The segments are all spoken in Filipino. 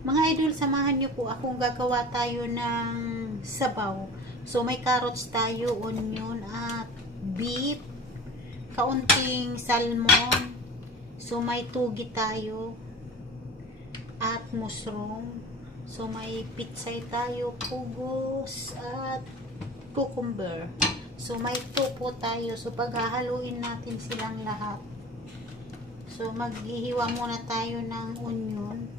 Mga idol, samahan niyo po akong gagawa tayo ng sabaw. So, may carrots tayo, onion, at beef, kaunting salmon. So, may tugi tayo, at mushroom. So, may pitsay tayo, pugos, at cucumber. So, may tupo tayo. So, paghahaluin natin silang lahat. So, maghihiwa muna tayo ng onion.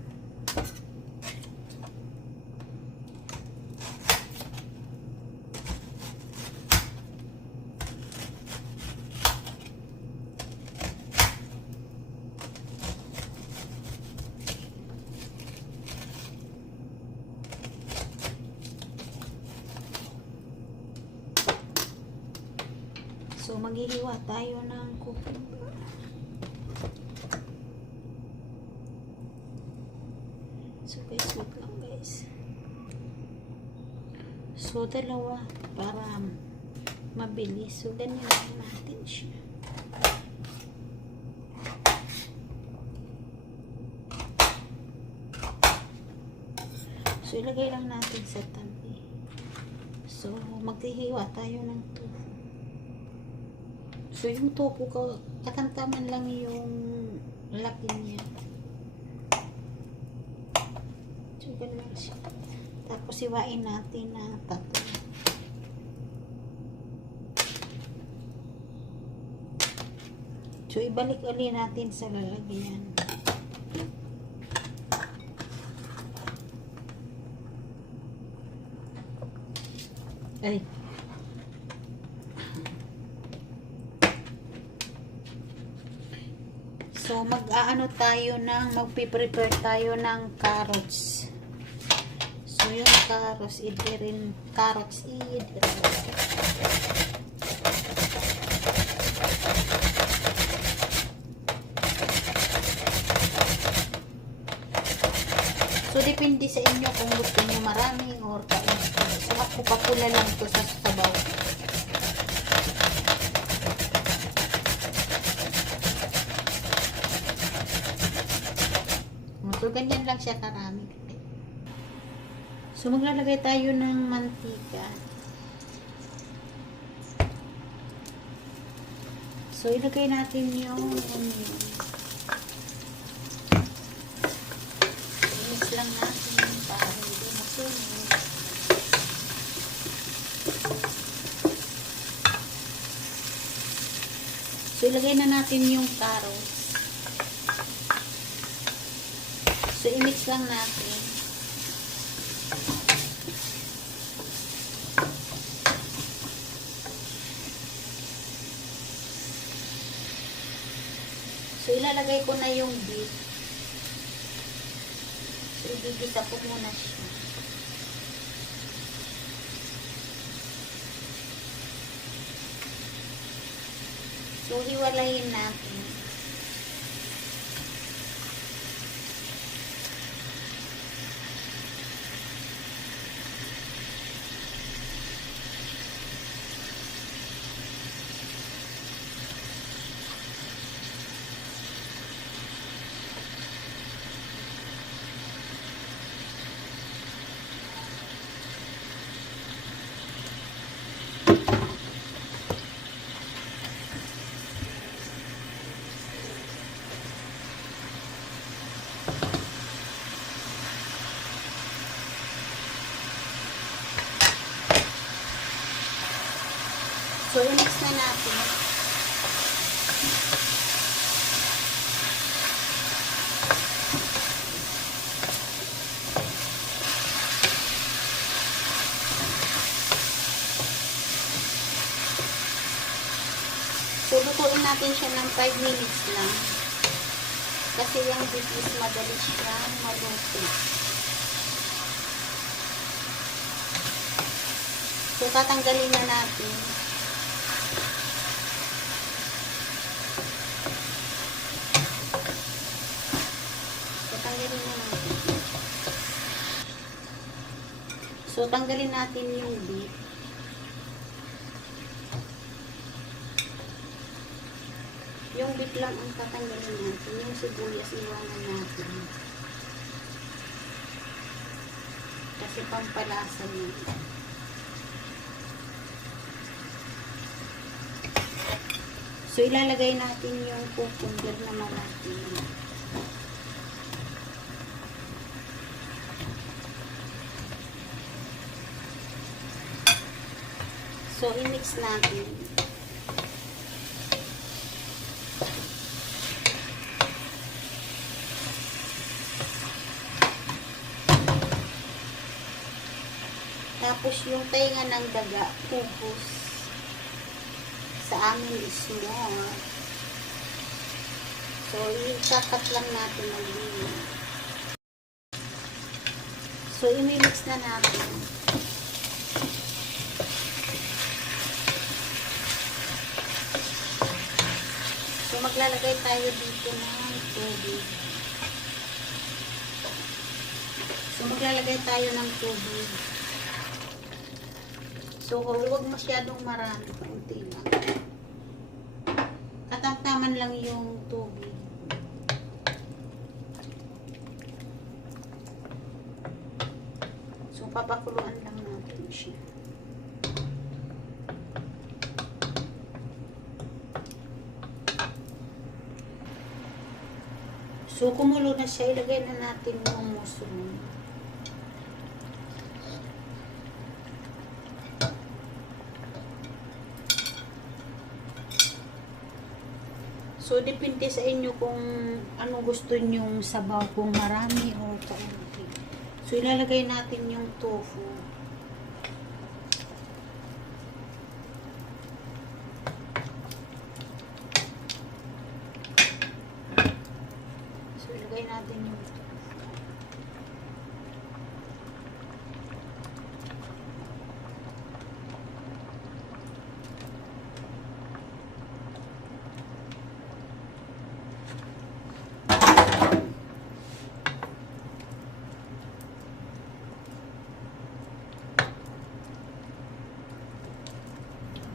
So, maghihiwa tayo ng cucumber. So, guys, wait lang, guys. So, dalawa para mabilis. So, ganyan lang natin siya. So, ilagay lang natin sa tabi. So, maghihiwa tayo ng tofu. So, yung tofu ko, katamtaman lang yung laki niya. So, ganun siya. Tapos, iwain natin ng tatlo. So, ibalik ulit natin sa lalagyan. Ay. So, mag-aano tayo magpiprepare tayo ng carrots. So, yung carrots, idirin. So, depende sa inyo kung gusto nyo marami or kaunti. So, ako papula lang to sa sabaw. So, ganyan lang siya karami. So, maglalagay tayo ng mantika. So, ilagay natin yung onion. Mix lang natin para hindi masunog. So, ilagay na natin yung carrots. So, i-mix lang natin. So, ilalagay ko na yung beef. So, igigisa ko muna siya. So, hiwalayin natin. So, i-mix na natin. So, lutuin natin siya ng 5 minutes lang. Kasi yung beef is madali siyang maluto. So, tatanggalin na natin. So, tanggalin natin yung beef. Yung beef lang ang tatanggalin natin. Yung sibuyas, iwanan natin. Kasi pampalasa niya. So, ilalagay natin yung cucumber na malaki. So, i-mix natin. Tapos, yung tainga ng daga, pupus. Sa amin is more. So, ikakat lang natin ulit. So, i-mix na natin. So, maglalagay tayo dito ng tubig. So, maglalagay tayo ng tubig. So, huwag masyadong marami. Kaunti lang. Katamtaman lang yung tubig. So, papakuluan lang natin siya. So, kumulo na siya. Ilagay na natin yung mushroom. So, depende sa inyo kung ano gusto nyong sabaw, kung marami o kaunti. So, ilalagay natin yung tofu. So, ilagay natin yung tofu.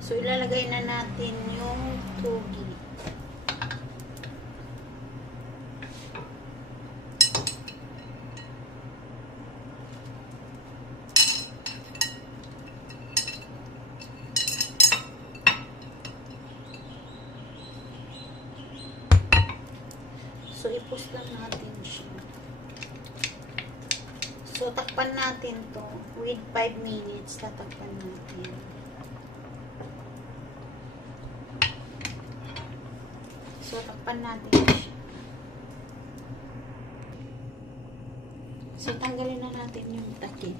So, ilalagay na natin yung togi. So, ipus lang natin siya. So, takpan natin to with 5 minutes. Tatakpan natin. So, takpan natin siya. So, tanggalin na natin yung takip.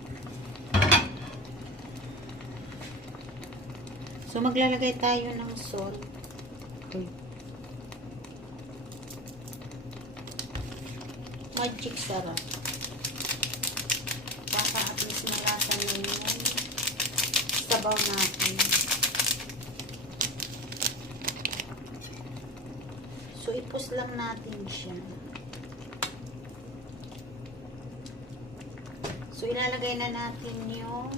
So, maglalagay tayo ng salt. Magic sarap. Para at least malasa na yung sabaw natin. So, ipus lang natin siya. So, ilalagay na natin yung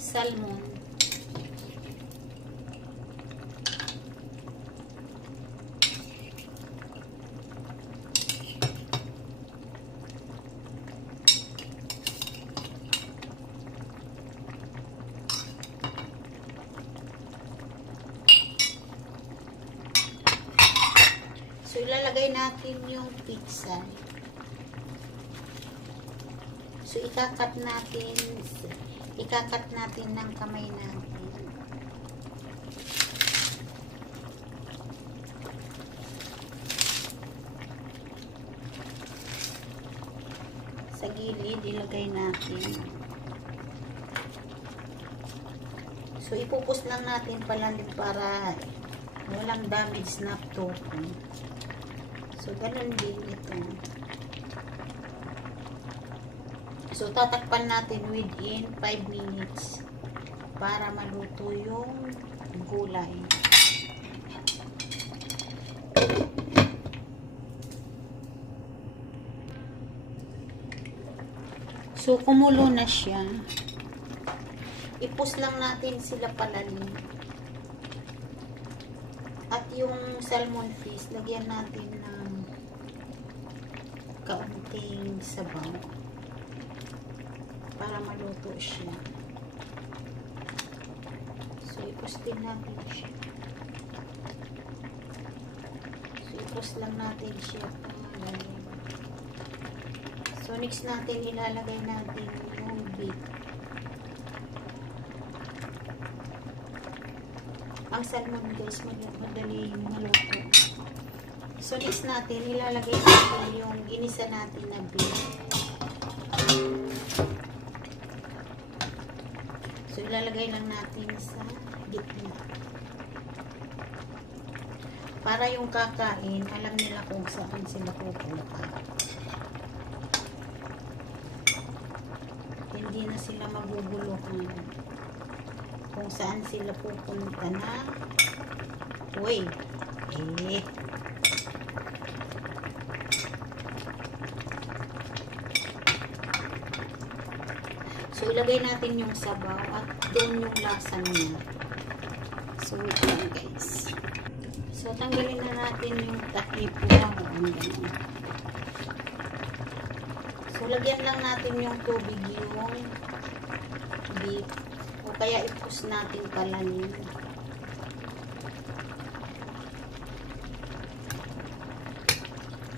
salmon. So, ilalagay natin yung pizza. So, ikakat natin ng kamay natin. Sa gilid, ilagay natin. So, ipupus lang natin pala para walang damage na tofu. So, ganun din ito. So, tatakpan natin within 5 minutes para maluto yung gulay. So, kumulo na siya. Ipus lang natin sila palalim. At yung salmon fish, lagyan natin ng kaunting sabaw. para maluto siya. So, i-post din natin siya. So, i-post lang natin siya. So, next natin, ilalagay natin yung beef. Ang salmon guys, madali yung maluto. So, next natin, ilalagay natin yung ginisa natin na beef. So, ilalagay lang natin sa gitna. Para yung kakain, alam nila kung saan sila pupunta. Hindi na sila maguguluhan. Kung saan sila pupunta na. Uy! So, ilagay natin yung sabaw at doon yung lasa niya. So, wait lang guys. So, tanggalin na natin yung takip lang. So, lagyan lang natin yung tubig yung beef. O kaya ipus natin pala yun.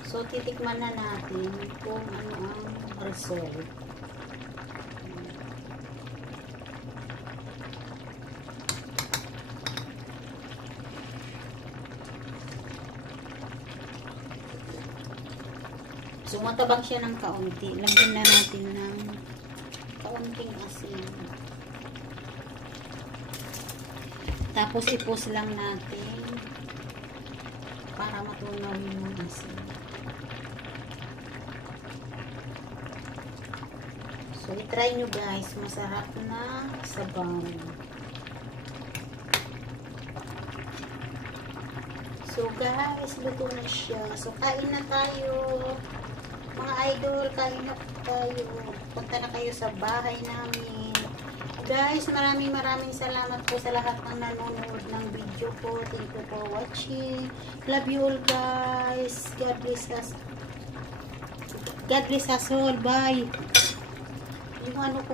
So, titikman na natin kung ano ang result. So, matabang siya ng kaunti. Lagyan na natin ng kaunting asin. Tapos, ipos lang natin para matunaw yung asin. So, itry nyo guys. Masarap na sabaw. So, guys, luto na siya. So, kain na tayo. Mga idol, kain na tayo. Punta na kayo sa bahay namin. Guys, maraming salamat po sa lahat ng nanonood ng video ko. Thank you for watching. Love you all guys. God bless us. God bless us all. Bye. Yung ano ko